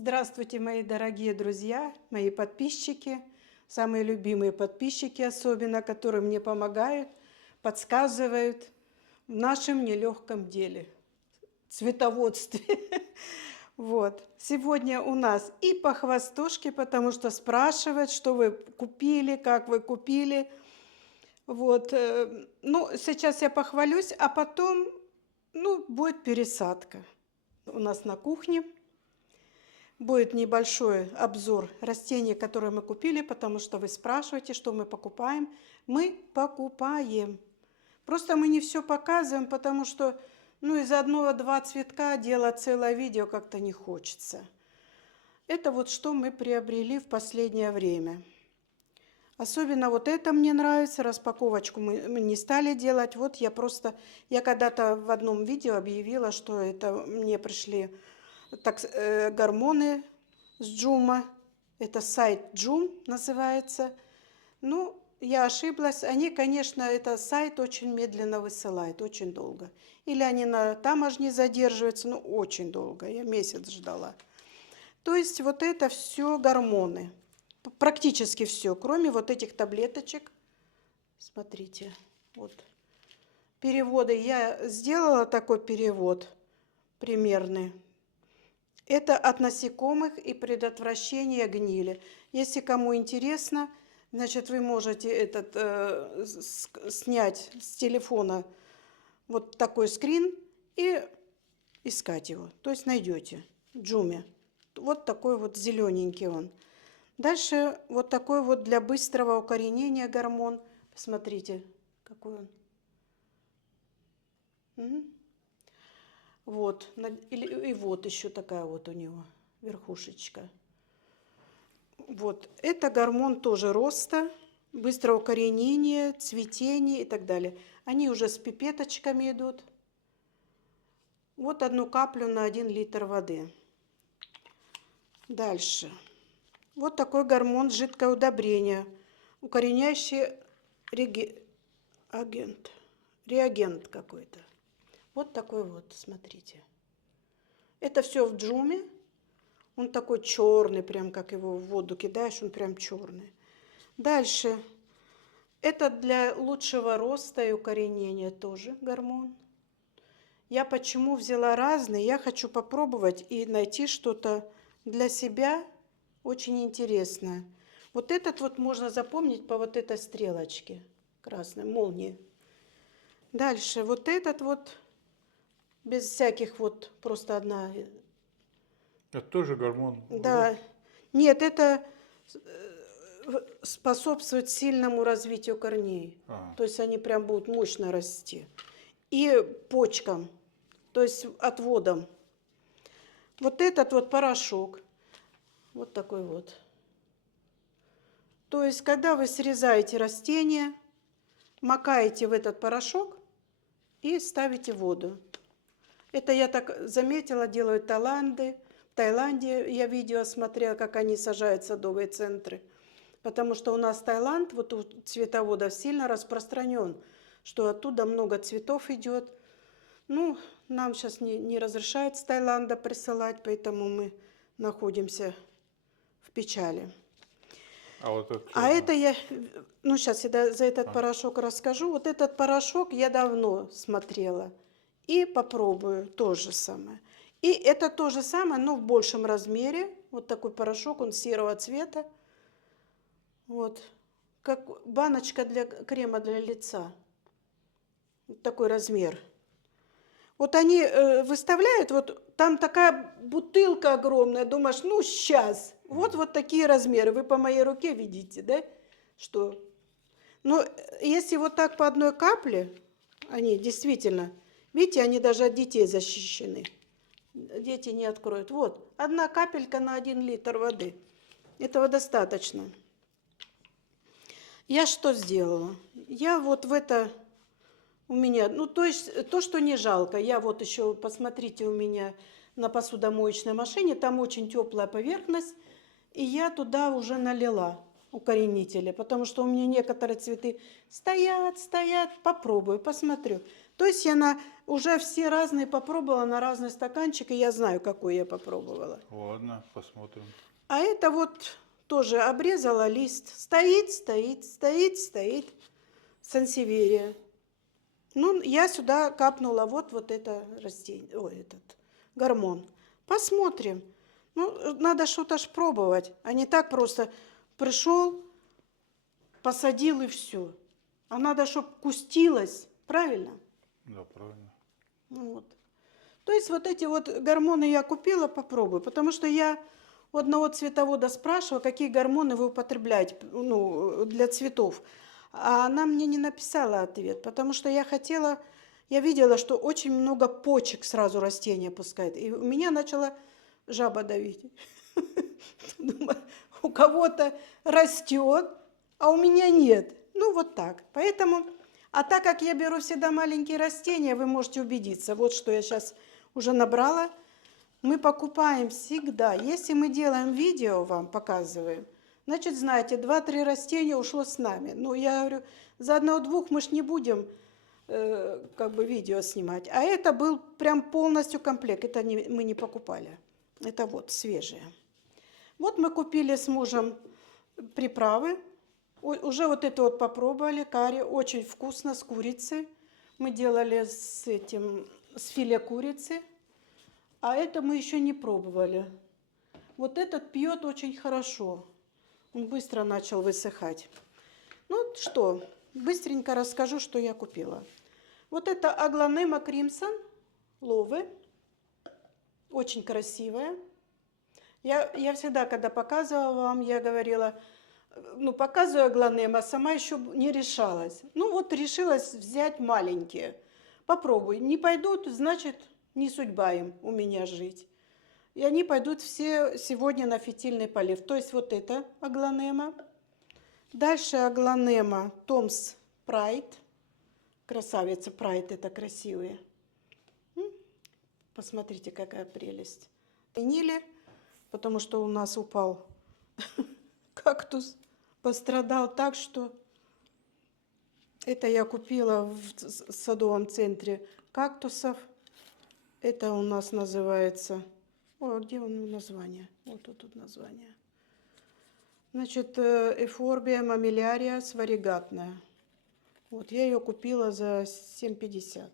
Здравствуйте, мои дорогие друзья, мои подписчики, самые любимые подписчики особенно, которые мне помогают, подсказывают в нашем нелегком деле, цветоводстве. Вот. Сегодня у нас и по хвостушке, потому что спрашивают, что вы купили, как вы купили. Вот. Ну, сейчас я похвалюсь, а потом, будет пересадка. У нас на кухне будет небольшой обзор растений, которые мы купили, потому что вы спрашиваете, что мы покупаем. Мы покупаем. Просто мы не все показываем, потому что из одного-два цветка делать целое видео как-то не хочется. Это вот что мы приобрели в последнее время. Особенно вот это мне нравится, распаковочку мы не стали делать. Вот я когда-то в одном видео объявила, что это мне пришли гормоны с Джума. Это сайт Джум называется. Я ошиблась. Они, конечно, этот сайт очень медленно высылают, очень долго. Или они на таможне задерживаются, очень долго. Я месяц ждала. То есть вот это все гормоны. Практически все, кроме вот этих таблеточек. Смотрите, вот. Переводы. Я сделала такой перевод примерный. Это от насекомых и предотвращение гнили. Если кому интересно, значит, вы можете снять с телефона вот такой скрин и искать его. То есть найдете в Джуме. Вот такой вот зелененький он. Дальше вот такой вот для быстрого укоренения гормон. Посмотрите, какой он. Угу. Вот. И вот еще такая вот у него верхушечка. Вот. Это гормон тоже роста, быстрого укоренения, цветения и так далее. Они уже с пипеточками идут. Вот одну каплю на 1 литр воды. Дальше. Вот такой гормон жидкое удобрение, укореняющий реагент какой-то. Вот такой вот, смотрите. Это все в Джуме. Он такой черный, прям как его в воду кидаешь, он прям черный. Дальше. Это для лучшего роста и укоренения тоже гормон. Я почему взяла разные? Я хочу попробовать и найти что-то для себя очень интересное. Вот этот вот можно запомнить по вот этой стрелочке красной, молнии. Дальше. Вот этот вот без всяких вот, просто одна. Это тоже гормон? Да. Нет, это способствует сильному развитию корней. То есть они прям будут мощно расти. И почкам, то есть отводом. Вот этот вот порошок. Вот такой вот. То есть, когда вы срезаете растение, макаете в этот порошок и ставите в воду. Это я так заметила, делают Таиланды. В Таиланде я видео смотрела, как они сажают садовые центры. Потому что у нас Таиланд, вот у цветоводов, сильно распространен, что оттуда много цветов идет. Нам сейчас не разрешают с Таиланда присылать, поэтому мы находимся в печали. Это я, сейчас я за этот порошок расскажу. Вот этот порошок я давно смотрела. И попробую то же самое. И это то же самое, но в большем размере. Вот такой порошок, он серого цвета. Вот. Как баночка для крема для лица. Вот такой размер. Вот они выставляют, вот там такая бутылка огромная. Думаешь, сейчас. Вот такие размеры. Вы по моей руке видите, да? Что? Но если вот так по одной капле, они действительно... Видите, они даже от детей защищены. Дети не откроют. Вот, одна капелька на 1 литр воды. Этого достаточно. Я что сделала? Я вот в это... У меня, то есть то, что не жалко. Я вот еще, посмотрите, у меня на посудомоечной машине, там очень теплая поверхность, и я туда уже налила укоренители, потому что у меня некоторые цветы стоят, попробую, посмотрю. То есть я уже все разные попробовала на разный стаканчик, и я знаю, какой я попробовала. Ладно, посмотрим. А это вот тоже обрезала лист. Стоит, стоит, стоит, стоит. Сансеверия. Ну, я сюда капнула вот это растение, ой, этот гормон. Посмотрим. Ну, надо что-то ж пробовать, а не так просто пришел, посадил и все. А надо, чтобы кустилось, правильно? Да, правильно. Ну, вот. То есть вот эти вот гормоны я купила, попробую, потому что я у одного цветовода спрашивала, какие гормоны вы употребляете, ну, для цветов. А она мне не написала ответ, потому что я хотела, я видела, что очень много почек сразу растение пускает. И у меня начала жаба давить. Думаю, у кого-то растет, а у меня нет. Ну, вот так. Поэтому, а так как я беру всегда маленькие растения, вы можете убедиться. Вот что я сейчас уже набрала. Мы покупаем всегда. Если мы делаем видео, вам показываем, значит, знаете, 2-3 растения ушло с нами. Ну, я говорю, за одного-двух мы ж не будем как бы видео снимать. А это был прям полностью комплект. Это мы не покупали. Это вот свежие. Вот мы купили с мужем приправы. Уже вот это вот попробовали. Карри очень вкусно с курицей. Мы делали с филе курицы. А это мы еще не пробовали. Вот этот пьет очень хорошо. Он быстро начал высыхать. Ну что, быстренько расскажу, что я купила. Вот это Аглонема Crimson Ловы. Очень красивая. Я всегда, когда показывала вам, я говорила, ну, показываю Аглонема, сама еще не решалась. Ну, вот решилась взять маленькие. Попробуй. Не пойдут, значит, не судьба им у меня жить. И они пойдут все сегодня на фитильный полив. То есть вот это Аглонема. Дальше Аглонема Томс Прайд. Красавица Прайд, это красивые. Посмотрите, какая прелесть. Нили, потому что у нас упал кактус, пострадал так, что это я купила в садовом центре кактусов. Это у нас называется... О, где он название? Вот тут название. Значит, эфорбия мамилярия варигатная. Вот, я ее купила за 7,50.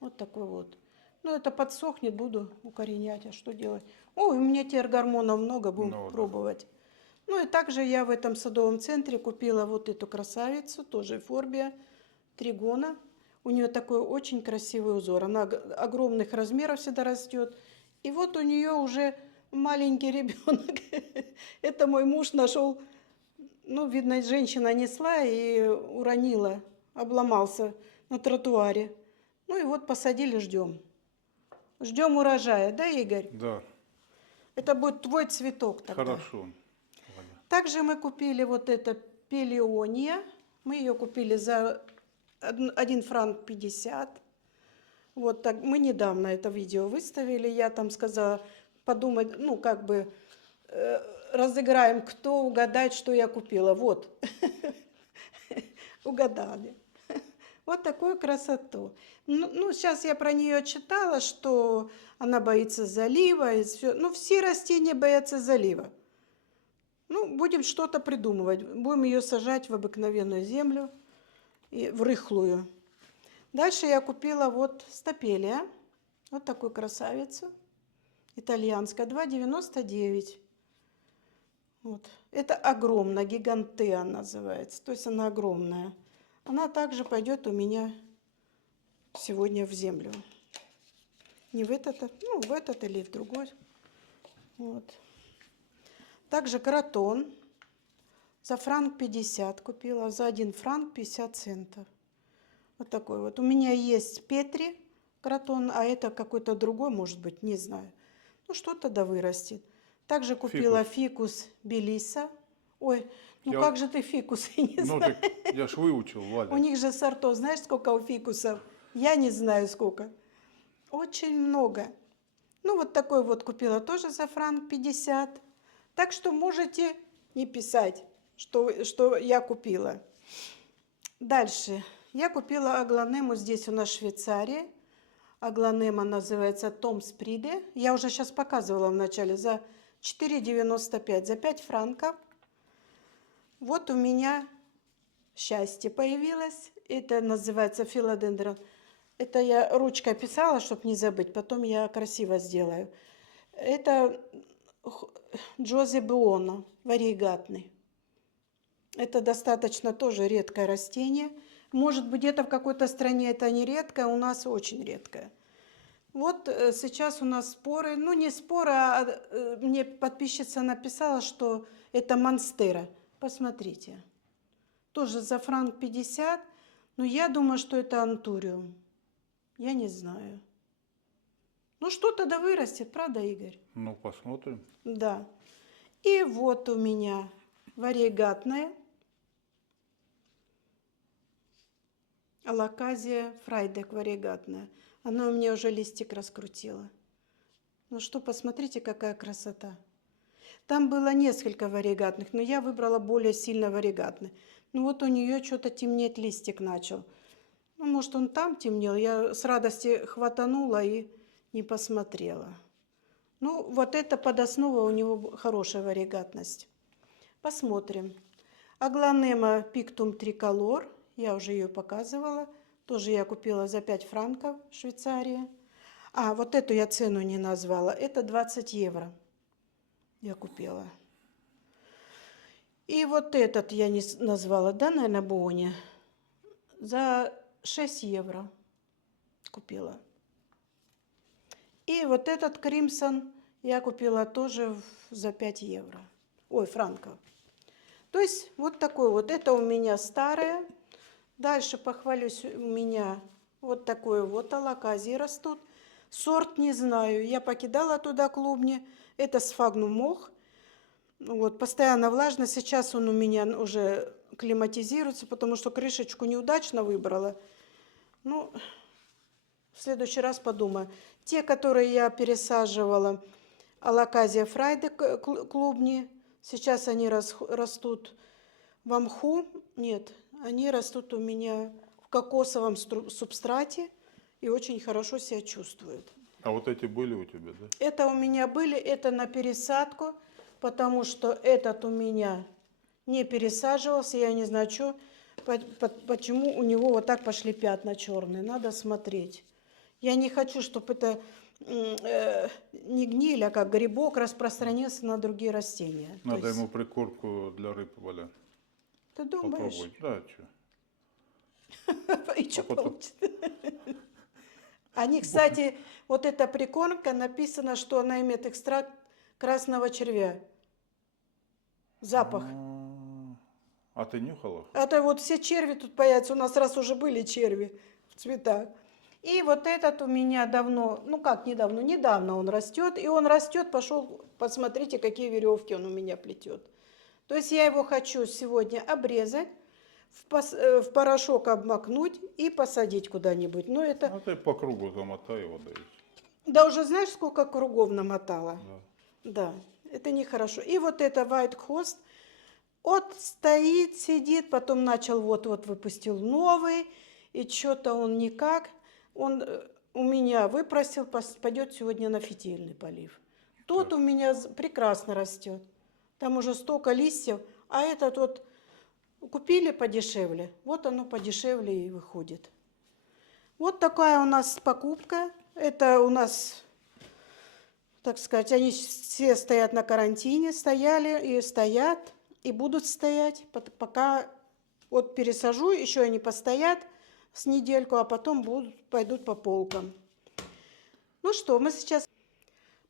Вот такой вот. Ну, это подсохнет, буду укоренять. А что делать? О, у меня теперь гормонов много, будем пробовать. Ну, и также я в этом садовом центре купила вот эту красавицу, тоже эфорбия тригона. У нее такой очень красивый узор. Она огромных размеров всегда растет. И вот у нее уже маленький ребенок. Это мой муж нашел. Ну, видно, женщина несла и уронила, обломался на тротуаре. Ну и вот посадили, ждем. Ждем урожая, да, Игорь? Да. Это будет твой цветок тогда. Хорошо. Валя. Также мы купили вот это пелеония. Мы ее купили за 1 франк 50. Вот так. Мы недавно это видео выставили. Я там сказала подумать, ну, как бы разыграем, кто угадает, что я купила. Вот. Угадали. Вот такую красоту. Ну, сейчас я про нее читала, что она боится залива. И все. Ну, все растения боятся залива. Ну, будем что-то придумывать. Будем ее сажать в обыкновенную землю, и в рыхлую. Дальше я купила вот стапелия. Вот такую красавицу. Итальянская. 2,99. Вот. Это огромная, гигантеа называется. То есть она огромная. Она также пойдет у меня сегодня в землю. Не в этот, ну, в этот или в другой. Вот. Также кротон. За франк 50 купила, за 1 франк 50 центов. Вот такой вот. У меня есть Петри кротон, а это какой-то другой, может быть, не знаю. Ну, что-то да вырастет. Также купила фикус белиса. Ой, ну как же ты фикусы не знаешь? Так я ж выучил, Валя. У них же сортов, знаешь, сколько у фикусов? Я не знаю, сколько. Очень много. Ну, вот такой вот купила тоже за франк 50. Так что можете не писать, что я купила. Дальше. Я купила аглонему, здесь у нас Швейцария. Аглонема называется Том Сприде. Я уже сейчас показывала в начале за 4,95, за 5 франков. Вот у меня счастье появилось. Это называется филодендрон. Это я ручкой писала, чтобы не забыть. Потом я красиво сделаю. Это Джозе Буоно, варигатный. Это достаточно тоже редкое растение. Может быть, где-то в какой-то стране это не редкое, у нас очень редкое. Вот сейчас у нас споры. Ну, не споры, а мне подписчица написала, что это монстера. Посмотрите. Тоже за франк 50. Но я думаю, что это антуриум. Я не знаю. Ну, что-то да вырастет, правда, Игорь? Ну, посмотрим. Да. И вот у меня варигатная алаказия фрайдек варигатная. Она у меня уже листик раскрутила. Ну что, посмотрите, какая красота. Там было несколько варигатных, но я выбрала более сильно варигатный. Ну вот у нее что-то темнеть листик начал. Ну, может, он там темнел. Я с радости хватанула и не посмотрела. Ну, вот это под основу у него хорошая варигатность. Посмотрим. Аглонема пиктум триколор. Я уже ее показывала. Тоже я купила за 5 франков в Швейцарии. А, вот эту я цену не назвала. Это 20 евро я купила. И вот этот я не назвала, да, наверное, Буони. За 6 евро купила. И вот этот Кримсон я купила тоже за 5 евро. Ой, франков. То есть вот такой вот. Это у меня старое. Дальше похвалюсь, у меня вот такое вот алаказии растут. Сорт не знаю. Я покидала туда клубни. Это сфагнум мох. Вот, постоянно влажно. Сейчас он у меня уже климатизируется, потому что крышечку неудачно выбрала. Ну, в следующий раз подумаю. Те, которые я пересаживала, алаказия фрайде клубни, сейчас они растут в мху. Нет, они растут у меня в кокосовом субстрате и очень хорошо себя чувствуют. А вот эти были у тебя, да? Это у меня были, это на пересадку, потому что этот у меня не пересаживался, я не знаю, что, почему у него вот так пошли пятна черные, надо смотреть. Я не хочу, чтобы это не гниль, а как грибок распространился на другие растения. Надо ему прикормку для рыб, Валя. Ты думаешь? Попробовать. Да, что? И что потом- получится? Они, кстати, вот эта прикормка, написано, что она имеет экстракт красного червя. Запах. А ты нюхала? Это вот все черви тут появятся. У нас раз уже были черви в цветах. И вот этот у меня давно, ну как недавно, недавно он растет. И он растет, пошел, посмотрите, какие веревки он у меня плетет. То есть я его хочу сегодня обрезать, в порошок обмакнуть и посадить куда-нибудь. Ну это... А ты по кругу замотай его, да и всё. Да уже знаешь, сколько кругов намотала? Да. Да, это нехорошо. И вот это White Host, вот стоит, сидит, потом начал вот-вот выпустил новый, и что-то он никак. Он у меня выпросил, пойдет сегодня на фитильный полив. Тот у меня прекрасно растет. Там уже столько листьев, а этот вот купили подешевле. Вот оно подешевле и выходит. Вот такая у нас покупка. Это у нас, так сказать, они все стоят на карантине, стояли и стоят, и будут стоять, пока вот пересажу, еще они постоят с недельку, а потом пойдут по полкам. Ну что, мы сейчас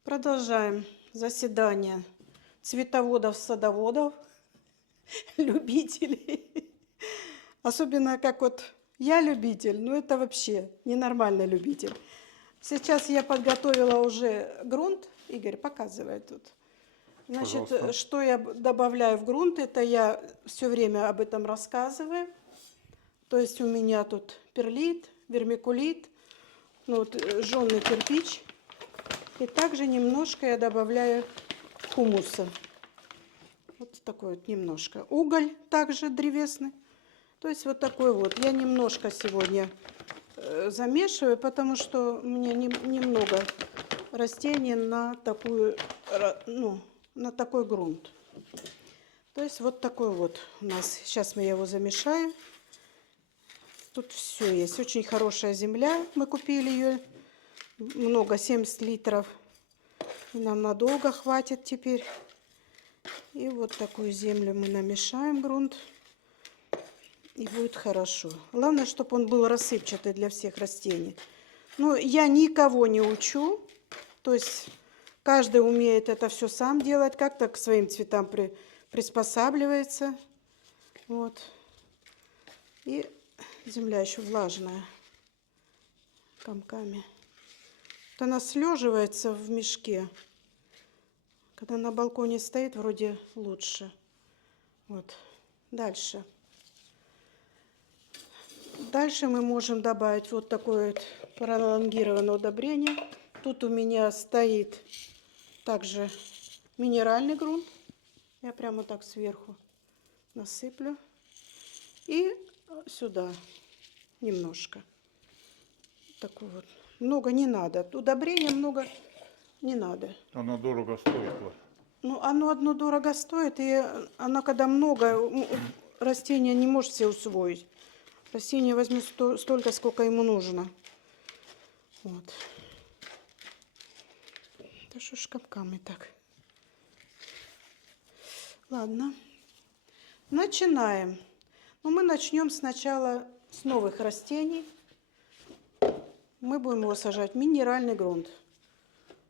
продолжаем заседание цветоводов-садоводов, любителей. Особенно как вот я любитель, ну это вообще ненормальный любитель. Сейчас я подготовила уже грунт. Игорь, показывай тут. Значит, Пожалуйста. что я добавляю в грунт, это я все время об этом рассказываю. То есть у меня тут перлит, вермикулит, ну, вот, жженый кирпич. И также немножко я добавляю хумуса. Вот такой вот немножко. Уголь также древесный. То есть вот такой вот. Я немножко сегодня замешиваю, потому что мне немного растений на такую, ну, на такой грунт. То есть вот такой вот у нас. Сейчас мы его замешаем. Тут все есть. Очень хорошая земля. Мы купили ее. Много, 70 литров. И нам надолго хватит теперь. И вот такую землю мы намешаем, грунт. И будет хорошо. Главное, чтобы он был рассыпчатый для всех растений. Ну, я никого не учу. То есть каждый умеет это все сам делать. Как-то к своим цветам приспосабливается. Вот. И земля еще влажная. Комками. Вот она слеживается в мешке. Когда на балконе стоит, вроде лучше. Вот. Дальше. Дальше мы можем добавить вот такое вот пролонгированное удобрение. Тут у меня стоит также минеральный грунт. Я прямо так сверху насыплю. И сюда немножко. Такой вот. Много не надо. Удобрения много не надо. Оно дорого стоит. Вот. Ну, оно одно дорого стоит, и оно, когда много, растение не может все усвоить. Растение возьмет столько, сколько ему нужно. Вот. Да что ж капками так. Ладно. Начинаем. Ну, мы начнем сначала с новых растений. Мы будем его сажать в минеральный грунт.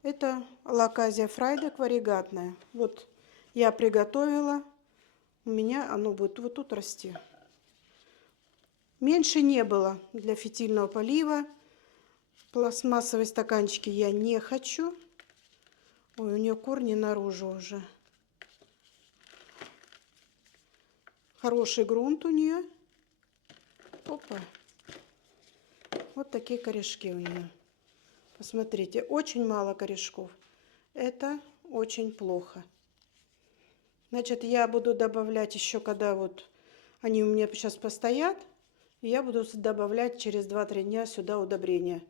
Это лаказия фрайдек варигатная. Вот я приготовила. У меня оно будет вот тут расти. Меньше не было для фитильного полива. Пластмассовые стаканчики я не хочу. Ой, у нее корни наружу уже. Хороший грунт у нее. Опа. Вот такие корешки у нее. Посмотрите, очень мало корешков. Это очень плохо. Значит, я буду добавлять еще, когда вот они у меня сейчас постоят, я буду добавлять через 2-3 дня сюда удобрения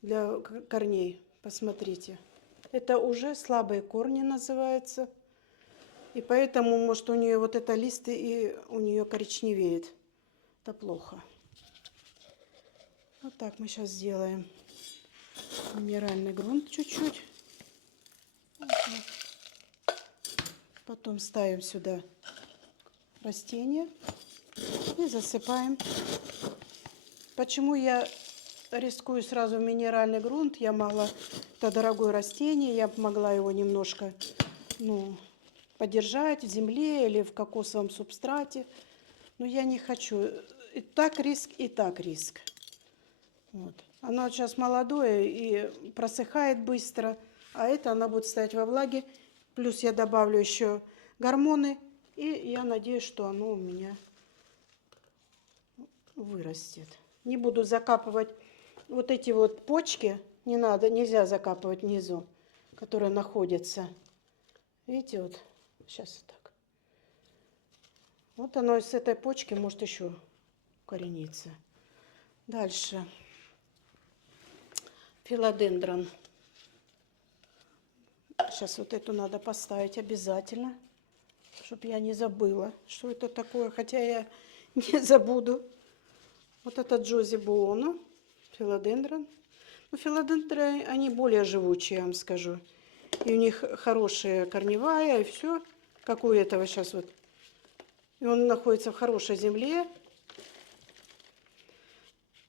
для корней. Посмотрите. Это уже слабые корни называется. И поэтому, может, у нее вот это листы и у нее коричневеет. Это плохо. Вот так мы сейчас сделаем. Минеральный грунт чуть-чуть. Потом ставим сюда растения и засыпаем. Почему я рискую сразу в минеральный грунт? Я могла, это дорогое растение, я могла его немножко, ну, подержать в земле или в кокосовом субстрате. Но я не хочу. И так риск, и так риск. Вот. Оно сейчас молодое и просыхает быстро, а это она будет стоять во влаге. Плюс я добавлю еще гормоны, и я надеюсь, что оно у меня вырастет. Не буду закапывать вот эти вот почки, не надо, нельзя закапывать внизу, которые находятся. Видите, вот сейчас так. Вот оно с этой почки может еще укорениться. Дальше. Филодендрон. Сейчас вот эту надо поставить обязательно, чтобы я не забыла, что это такое, хотя я не забуду. Вот это Джози Буоно, филодендрон. Ну, филодендры, они более живучие, я вам скажу. И у них хорошая корневая, и все, как у этого сейчас вот. И он находится в хорошей земле.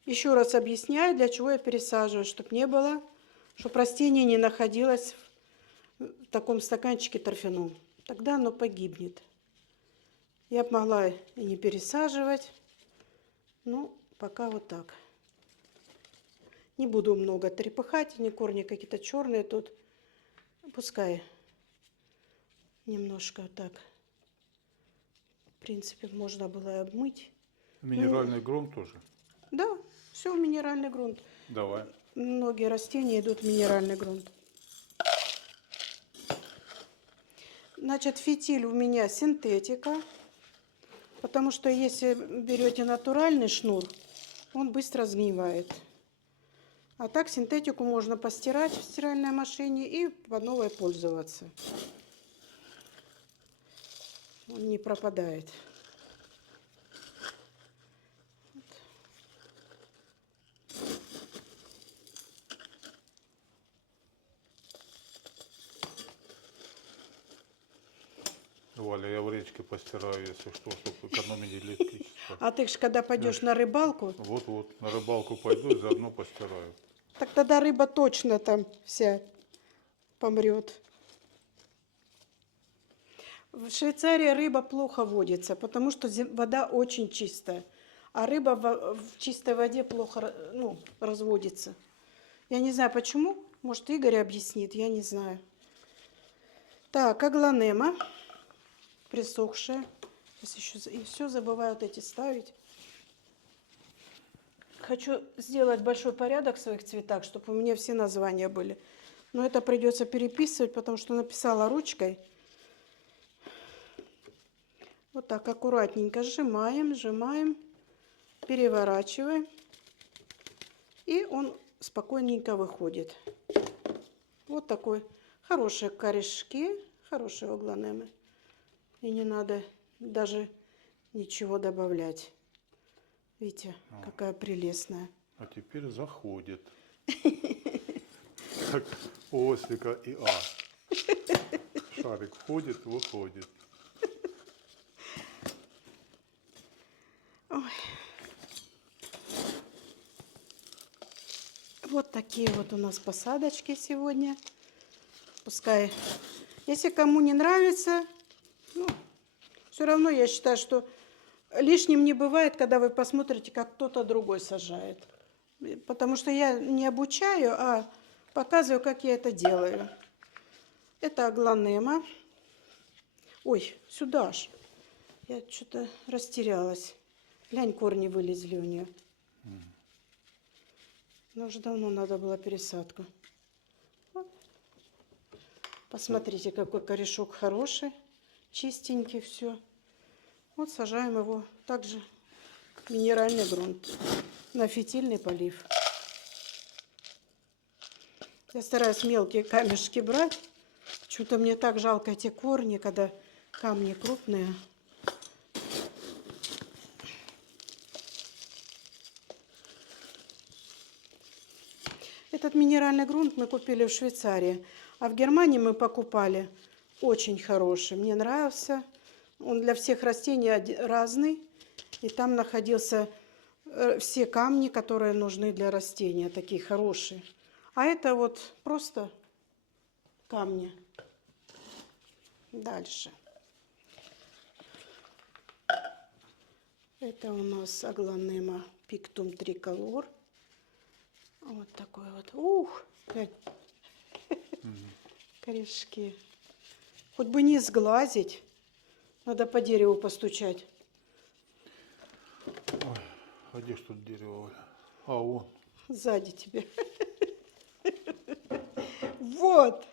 Еще раз объясняю, для чего я пересаживаю, чтобы не было, чтобы растение не находилось в таком стаканчике торфяном. Тогда оно погибнет. Я бы могла и не пересаживать. Ну, пока вот так. Не буду много трепыхать, они корни какие-то черные тут. Пускай немножко вот так. В принципе, можно было и обмыть. Минеральный грунт тоже? Да, все в минеральный грунт. Давай. Многие растения идут в минеральный грунт. Значит, фитиль у меня синтетика. Потому что если берете натуральный шнур, он быстро сгнивает. А так синтетику можно постирать в стиральной машине и по новой пользоваться. Он не пропадает. Валя, я в речке постираю, если что, чтобы экономить электричество. А ты ж когда пойдешь на рыбалку, Вот-вот, на рыбалку пойду и заодно постираю. так тогда рыба точно там вся помрет. В Швейцарии рыба плохо водится, потому что вода очень чистая. А рыба в чистой воде плохо разводится. Я не знаю почему. Может, Игорь объяснит, я не знаю. Так, аглонема присохшая. Сейчас еще и все забываю вот эти ставить. Хочу сделать большой порядок в своих цветах, чтобы у меня все названия были. Но это придется переписывать, потому что написала ручкой. Вот так аккуратненько сжимаем, сжимаем, переворачиваем. И он спокойненько выходит. Вот такой хорошие корешки, хорошие аглонемы. И не надо даже ничего добавлять. Видите, какая прелестная. А теперь заходит. Как у ослика и Шарик входит, выходит. Ой. Вот такие вот у нас посадочки сегодня. Пускай, если кому не нравится, все равно я считаю, что лишним не бывает, когда вы посмотрите, как кто-то другой сажает. Потому что я не обучаю, а показываю, как я это делаю. Это аглонема. Ой, сюда ж. Я что-то растерялась. Глянь, корни вылезли у нее. Но уже давно надо было пересадку. Вот. Посмотрите, какой корешок хороший, чистенький, все. Вот сажаем его также в минеральный грунт на фитильный полив. Я стараюсь мелкие камешки брать. Почему-то мне так жалко эти корни, когда камни крупные. Этот минеральный грунт мы купили в Швейцарии, а в Германии мы покупали очень хороший. Мне нравился. Он для всех растений разный. И там находился все камни, которые нужны для растения, такие хорошие. А это вот просто камни. Дальше. Это у нас аглонема пиктум триколор. Вот такой вот. Ух! Корешки. Хоть бы не сглазить. Надо по дереву постучать. Ой, а где ж тут дерево? А, вон. Сзади тебе. Вот.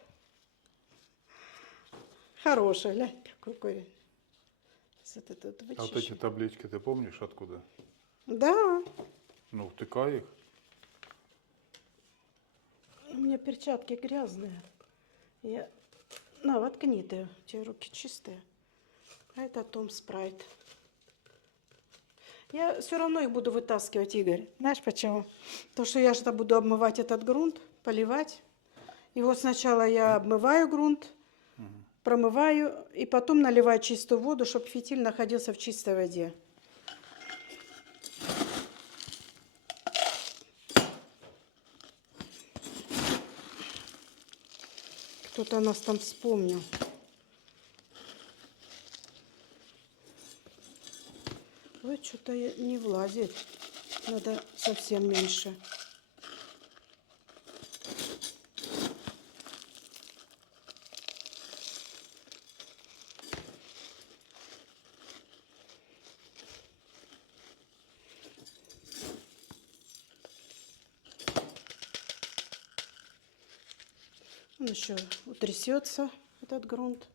Хороший, глянь, какой. А вот эти таблички ты помнишь откуда? Да. Ну, втыкай их. У меня перчатки грязные. На, воткни ты. У тебя руки чистые. А это Том Спрайт. Я все равно их буду вытаскивать, Игорь. Знаешь почему? Потому что я же буду обмывать этот грунт, поливать. И вот сначала я обмываю грунт, промываю, и потом наливаю чистую воду, чтобы фитиль находился в чистой воде. Кто-то нас там вспомнил. Ой, что-то не влазит. Надо совсем меньше. Он еще утрясется, этот грунт.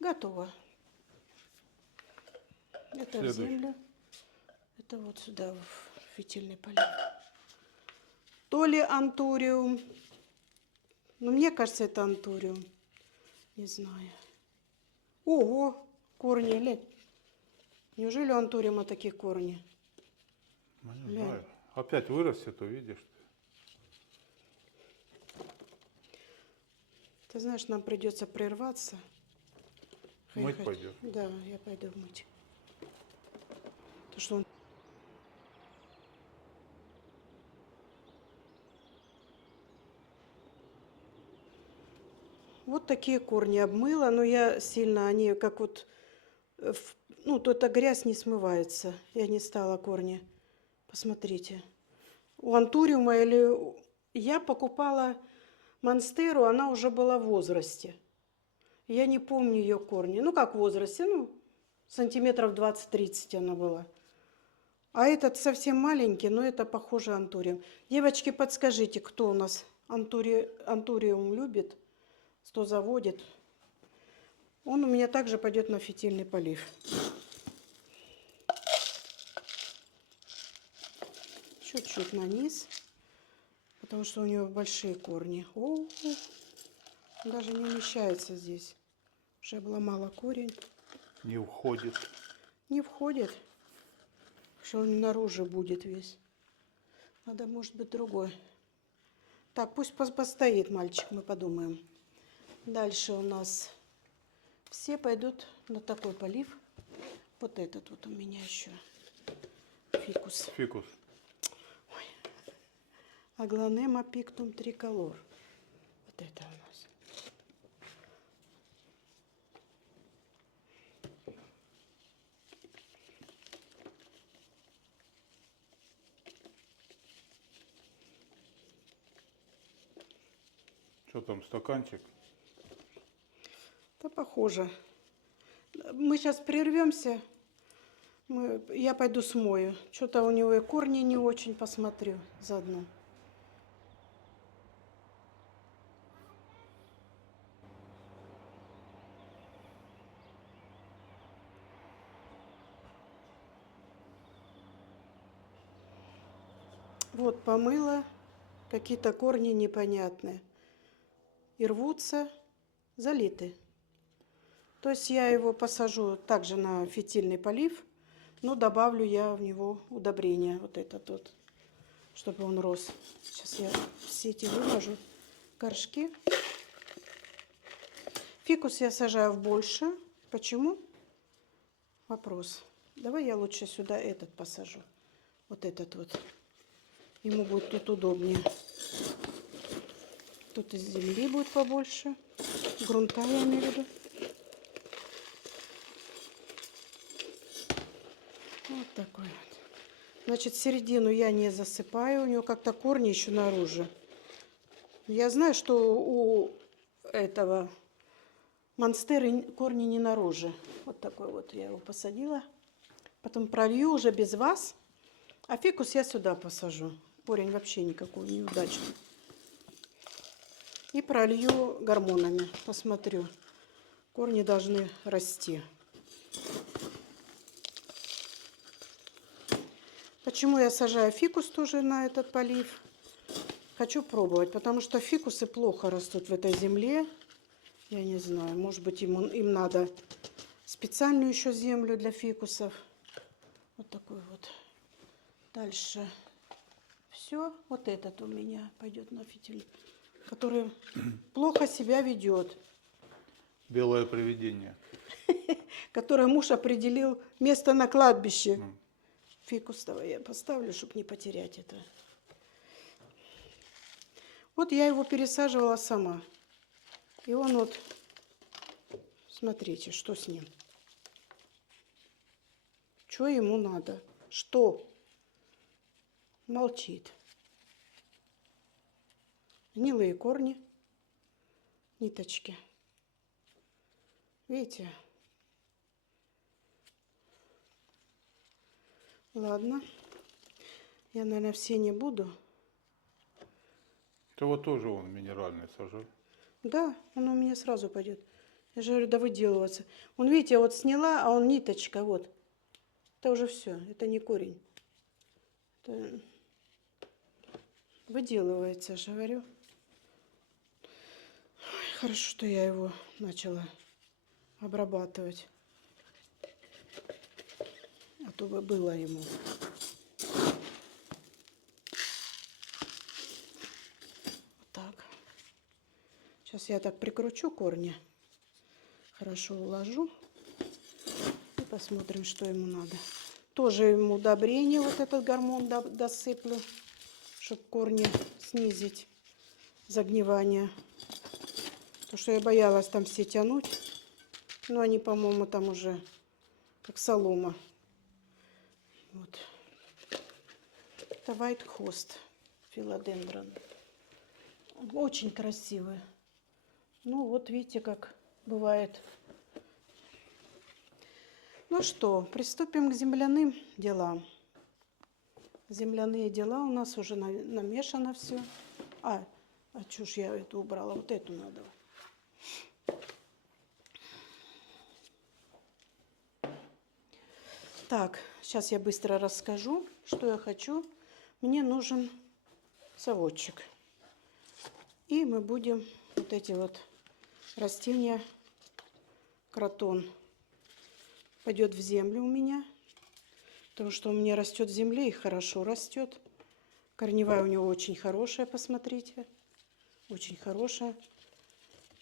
Готово. Это в землю. Это вот сюда, в фитильный полив. То ли антуриум. Но мне кажется, это антуриум. Не знаю. Ого, корни, глянь. Неужели у антуриума такие корни? Ну, не Глянь. знаю. Опять вырастет, увидишь. Ты знаешь, нам придется прерваться. Мыть пойдешь? Да, я пойду мыть. Потому что он... Вот такие корни обмыла, но я сильно, они как вот, ну, то эта грязь не смывается. Я не стала корни. Посмотрите. У антуриума я покупала монстеру, она уже была в возрасте. Я не помню ее корни. Ну, как в возрасте, ну, сантиметров 20-30 она была. А этот совсем маленький, но это похоже антуриум. Девочки, подскажите, кто у нас антуриум любит, кто заводит. Он у меня также пойдет на фитильный полив. Чуть-чуть на низ, потому что у него большие корни. О, даже не умещается здесь. Уже обломала корень. Не уходит. Не входит. Что он наружу будет весь. Надо, может быть, другой. Так, пусть постоит мальчик, мы подумаем. Дальше у нас все пойдут на такой полив. Вот этот вот у меня еще фикус. Фикус. Аглонема пиктум триколор. Вот это у нас. Что там, стаканчик? Да похоже. Мы сейчас прервемся. Я пойду смою. Что-то у него и корни не очень, посмотрю заодно. Вот помыла. Какие-то корни непонятные. И рвутся, залиты. То есть я его посажу также на фитильный полив, но добавлю я в него удобрение, вот этот вот, чтобы он рос. Сейчас я все эти выложу горшки. Фикус я сажаю в больше. Почему? Вопрос. Давай я лучше сюда этот посажу. Вот этот вот. Ему будет тут удобнее. Тут из земли будет побольше. Грунта я имею в виду. Вот такой вот. Значит, середину я не засыпаю. У него как-то корни еще наружу. Я знаю, что у этого монстеры корни не наружу. Вот такой вот я его посадила. Потом пролью уже без вас. А фикус я сюда посажу. Корень вообще никакой неудачный. И пролью гормонами. Посмотрю. Корни должны расти. Почему я сажаю фикус тоже на этот полив? Хочу пробовать, потому что фикусы плохо растут в этой земле. Я не знаю, может быть, им надо специальную еще землю для фикусов. Вот такой вот. Дальше. Все. Вот этот у меня пойдет на фитиль, который плохо себя ведет. Белое привидение. Который муж определил место на кладбище. Фикус давай я поставлю, чтобы не потерять это. Вот я его пересаживала сама. И он вот, смотрите, что с ним. Что ему надо? Что? Молчит. Гнилые корни, ниточки. Видите? Ладно. Я, наверное, все не буду. Это вот тоже он минеральный сажай. Да, он у меня сразу пойдет. Я же говорю, да выделываться. Он, видите, вот сняла, а он ниточка, вот. Это уже все, это не корень. Это выделывается, же говорю. Ой, хорошо, что я его начала обрабатывать. А то бы было ему. Так. Сейчас я так прикручу корни. Хорошо уложу. И посмотрим, что ему надо. Тоже ему удобрение, вот этот гормон досыплю, чтобы корни снизить загнивание. Потому что я боялась там все тянуть. Но они, по-моему, там уже как солома. Вот. Это White Host филодендрон. Очень красивый. Ну вот видите, как бывает. Ну что, приступим к земляным делам. Земляные дела у нас уже намешано все. А чушь я эту убрала, вот эту надо. Так, сейчас я быстро расскажу, что я хочу. Мне нужен совочек. И мы будем вот эти вот растения, кротон, пойдет в землю у меня. Потому что у меня растет в земле и хорошо растет. Корневая у него очень хорошая, посмотрите. Очень хорошая.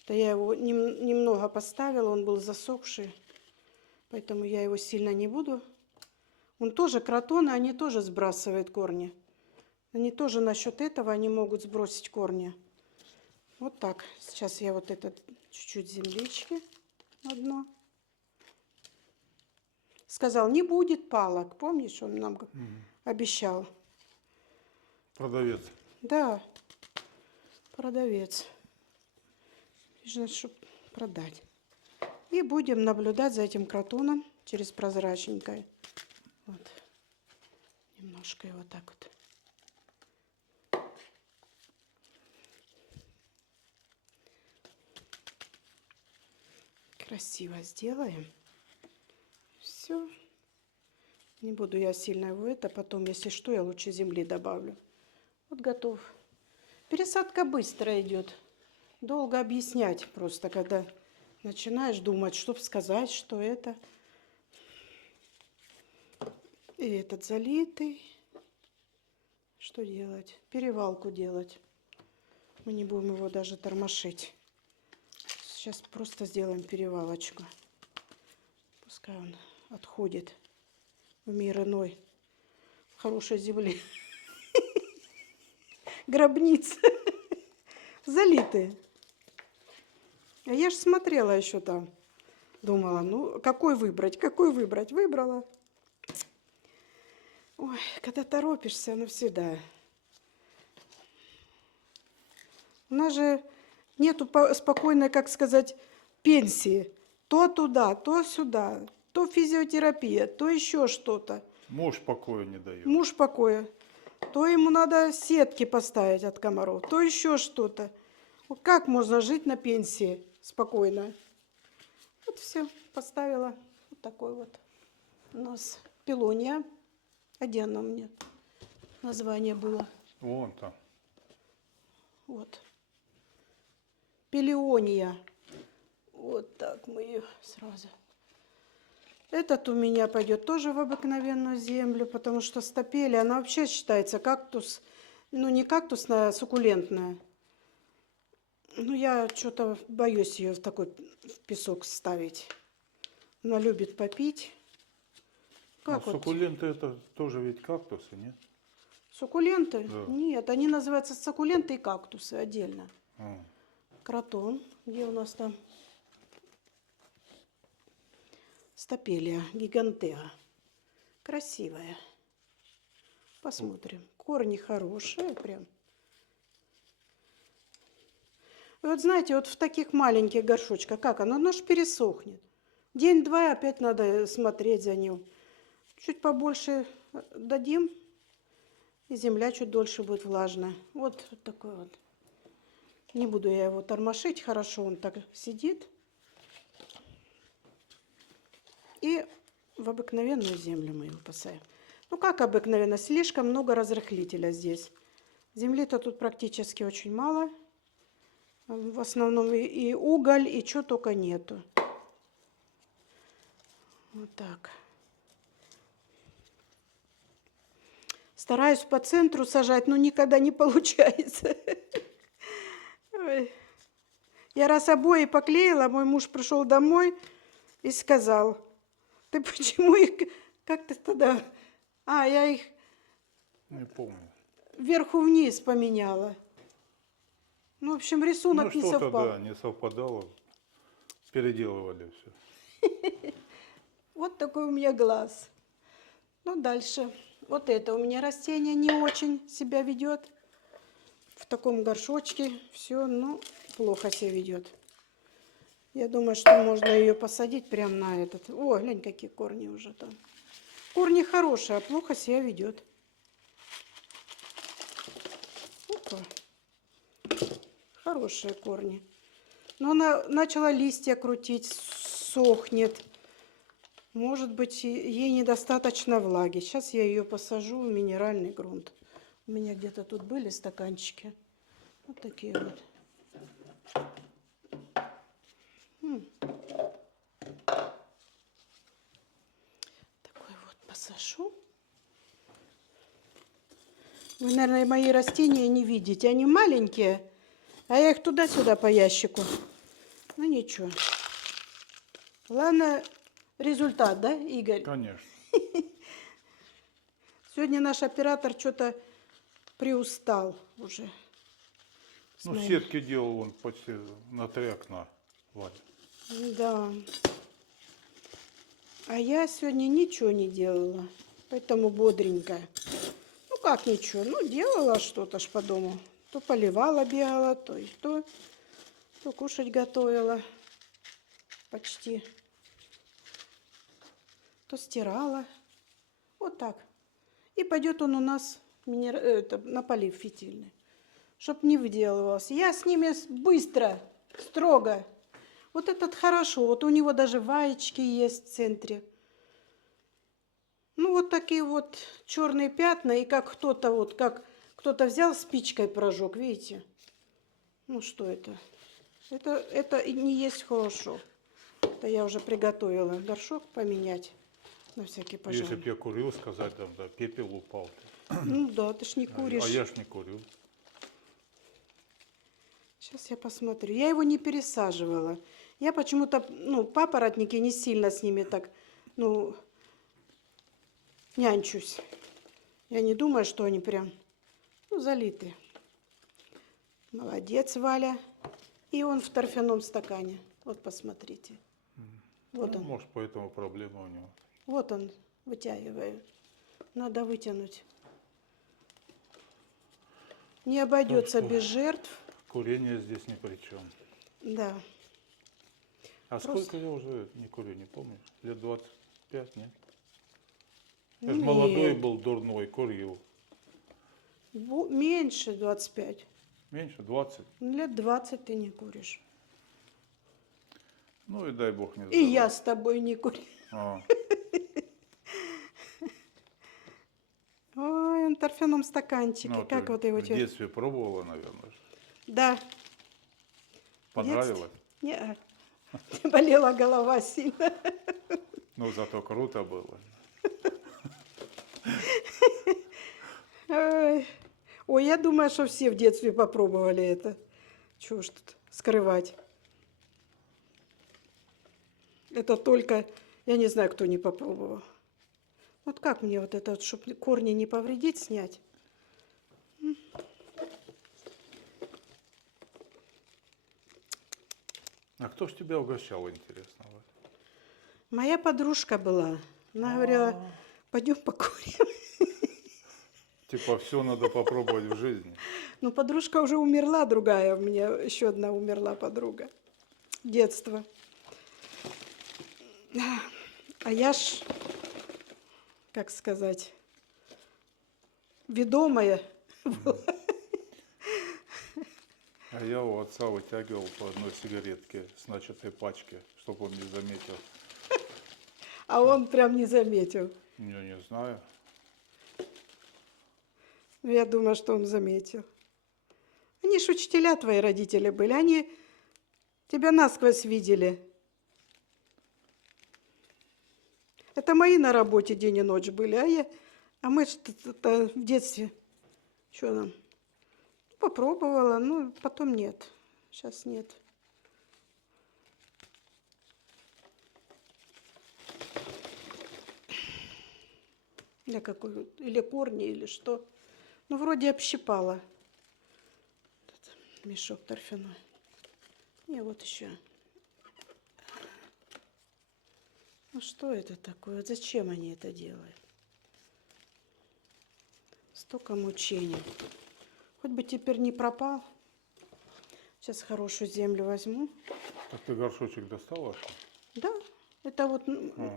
Да я его немного поставила, он был засохший. Поэтому я его сильно не буду. Он тоже кротоны, они тоже сбрасывают корни. Они тоже насчет этого, они могут сбросить корни. Вот так. Сейчас я вот это чуть-чуть землички одно. Сказал, не будет палок. Помнишь, он нам обещал? Продавец. Да, продавец. Значит, чтобы продать. И будем наблюдать за этим кротоном через прозрачненькое. Вот. Немножко его так вот. Красиво сделаем. Все. Не буду я сильно его это. Потом, если что, я лучше земли добавлю. Вот готов. Пересадка быстро идет. Долго объяснять просто, когда начинаешь думать, чтобы сказать, что это. И этот залитый. Что делать? Перевалку делать. Мы не будем его даже тормошить. Сейчас просто сделаем перевалочку. Пускай он отходит в мир иной. В хорошей земле. Гробница. Залитые. А я ж смотрела еще там. Думала, ну, какой выбрать? Какой выбрать? Выбрала. Ой, когда торопишься, навсегда. У нас же нету спокойной, как сказать, пенсии. То туда, то сюда, то физиотерапия, то еще что-то. Муж покоя не дает. Муж покоя. То ему надо сетки поставить от комаров, то еще что-то. Как можно жить на пенсии спокойно? Вот все, поставила. Вот такой вот у нас пилония. А где она у меня? Название было. Вон там. Вот. Пелеония. Вот так мы ее сразу. Этот у меня пойдет тоже в обыкновенную землю, потому что стапелия, она вообще считается кактус, ну не кактусная, а суккулентная. Ну я что-то боюсь ее в такой в песок ставить. Она любит попить. Как вот? Суккуленты это тоже ведь кактусы, нет? Суккуленты? Да. Нет, они называются суккуленты и кактусы отдельно. А. Кротон. Где у нас там? Стапелия гигантеа. Красивая. Посмотрим. Корни хорошие прям. И вот знаете, вот в таких маленьких горшочках, как оно? Оно ж пересохнет. День-два опять надо смотреть за ним. Чуть побольше дадим, и земля чуть дольше будет влажная. Вот такой вот. Не буду я его тормошить, хорошо он так сидит. И в обыкновенную землю мы его посадим. Ну как обыкновенно, слишком много разрыхлителя здесь. Земли-то тут практически очень мало. В основном и уголь, и чего только нету. Вот так. Стараюсь по центру сажать, но никогда не получается. Ой. Я раз обои поклеила, мой муж пришел домой и сказал: ты почему их, как ты тогда, я их Не помню. вверху-вниз поменяла. Ну, в общем, Ну, рисунок не что-то, совпал. да, не совпадало. Переделывали все. Вот такой у меня глаз. Ну, дальше. Вот это у меня растение не очень себя ведет. В таком горшочке все, ну, плохо себя ведет. Я думаю, что можно ее посадить прямо на этот. О, глянь, какие корни уже там. Корни хорошие, а плохо себя ведет. Опа. Хорошие корни. Но она начала листья крутить, сохнет. Может быть, ей недостаточно влаги. Сейчас я ее посажу в минеральный грунт. У меня где-то тут были стаканчики. Вот такие вот. Такой вот посажу. Вы, наверное, мои растения не видите. Они маленькие, а я их туда-сюда по ящику. Ну ничего. Главное, результат, да, Игорь? Конечно. Сегодня наш оператор что-то приустал уже. Ну, сетки делал он почти на 3 окна, Валя. Да. А я сегодня ничего не делала, поэтому бодренькая. Ну как ничего, ну делала что-то ж по дому. То поливала, бегала, то кушать готовила почти. То стирала. Вот так. И пойдет он у нас на полив фитильный, чтоб не выделывался. Я с ними быстро, строго. Вот этот хорошо. Вот у него даже ваечки есть в центре. Ну, вот такие вот черные пятна. И как кто-то взял спичкой прожег, видите? Ну, что это? Это и не есть хорошо. Это я уже приготовила горшок поменять на всякий Если пожар. бы я курил, сказать, там, да, пепел упал. Ну да, ты ж не куришь. А я ж не курю. Сейчас я посмотрю. Я его не пересаживала. Я почему-то, ну, папоротники не сильно с ними так, ну, нянчусь. Я не думаю, что они прям, ну, залиты. Молодец, Валя. И он в торфяном стакане. Вот посмотрите. Вот Ну, он. может, поэтому проблема у него. Вот он. Вытягиваю. Надо вытянуть. Не обойдется что? без жертв. Курение здесь ни при чем. Да. А Просто- сколько я уже не курю, не помню? Лет 25, нет? Я же Нет. молодой был, дурной, курил. Меньше 25. Меньше, 20. Лет 20 ты не куришь. Ну и дай бог не И здоровья. я с тобой не курю. А, Ой, он в торфяном стаканчике. ну, Как ты вот его в детстве пробовала, наверное. же. Да. Понравилось? Не, болела голова сильно. Ну, зато круто было. Ой. Ой, я думаю, что все в детстве попробовали это. Чего ж тут скрывать. Это только, я не знаю, кто не попробовал. Вот как мне вот это, чтобы корни не повредить, снять? А кто ж тебя угощал, интересно? Валь? Моя подружка была. Она говорила, пойдем покурим. Типа все надо попробовать в жизни. Но подружка уже умерла, другая. У меня еще одна умерла подруга. Детство. А я ж, как сказать, ведомая. А я у отца вытягивал по одной сигаретке с начатой пачки, чтобы он не заметил. А он прям не заметил. Я не знаю. Я думаю, что он заметил. Они ж учителя твои родители были. Они тебя насквозь видели. Это мои на работе день и ночь были, а мы что-то в детстве, что нам, попробовала, ну, потом нет, сейчас нет. Я какой, или корни, или что. Ну, вроде общипала этот мешок торфяной. И вот еще. Ну, что это такое? Зачем они это делают? Столько мучений. Хоть бы теперь не пропал. Сейчас хорошую землю возьму. Так ты горшочек достала? Что? Да, это вот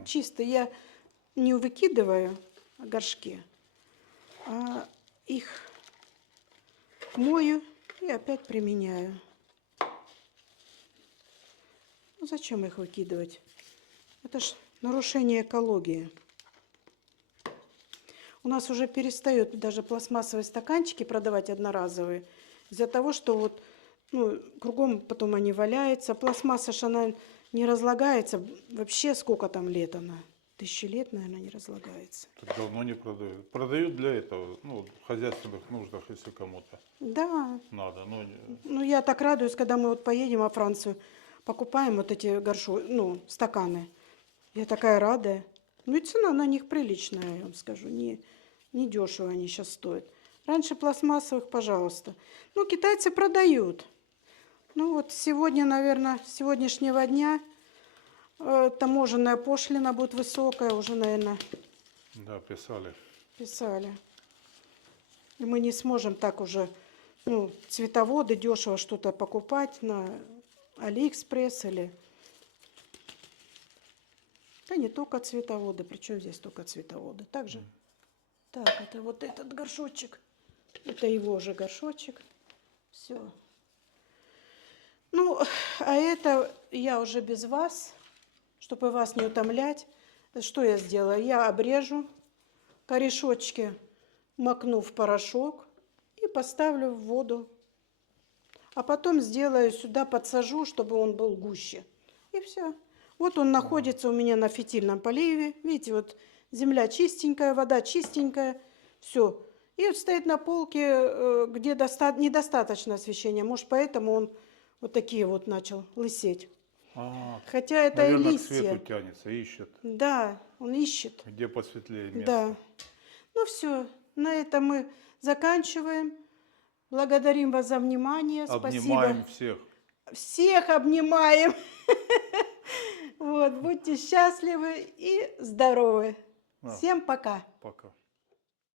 чисто. Я не выкидываю горшки, а их мою и опять применяю. Ну, зачем их выкидывать? Это ж нарушение экологии. У нас уже перестают даже пластмассовые стаканчики продавать одноразовые. Из-за того, что вот, ну, кругом потом они валяются. Пластмасса ж она не разлагается. Вообще сколько там лет она? 1000 лет, наверное, не разлагается. Так давно не продают. Продают для этого, ну, в хозяйственных нуждах, если кому-то Да. надо. Но... Ну, я так радуюсь, когда мы вот поедем во Францию, покупаем вот эти стаканы. Я такая рада. Ну и цена на них приличная, я вам скажу. Не дешево они сейчас стоят. Раньше пластмассовых, пожалуйста. Ну, китайцы продают. Ну вот сегодня, наверное, с сегодняшнего дня таможенная пошлина будет высокая. Уже, наверное, Да, писали. И мы не сможем так уже, ну, цветоводы дешево что-то покупать на Алиэкспресс или... Да не только цветоводы, причем здесь только цветоводы. Также, так, это вот этот горшочек, это его же горшочек. Все. Ну, а это я уже без вас, чтобы вас не утомлять. Что я сделаю? Я обрежу корешочки, макну в порошок и поставлю в воду. А потом сделаю сюда, подсажу, чтобы он был гуще. И все. Вот он находится у меня на фитильном поливе. Видите, вот земля чистенькая, вода чистенькая. Все. И вот стоит на полке, где недостаточно освещения. Может, поэтому он вот такие вот начал лысеть. Хотя это наверное, и листья. к свету тянется, ищет. Да, он ищет. Где посветлее место. Да. Ну все, на этом мы заканчиваем. Благодарим вас за внимание. Обнимаем Спасибо. всех. Всех обнимаем. Вот, будьте счастливы и здоровы. Всем пока. Пока.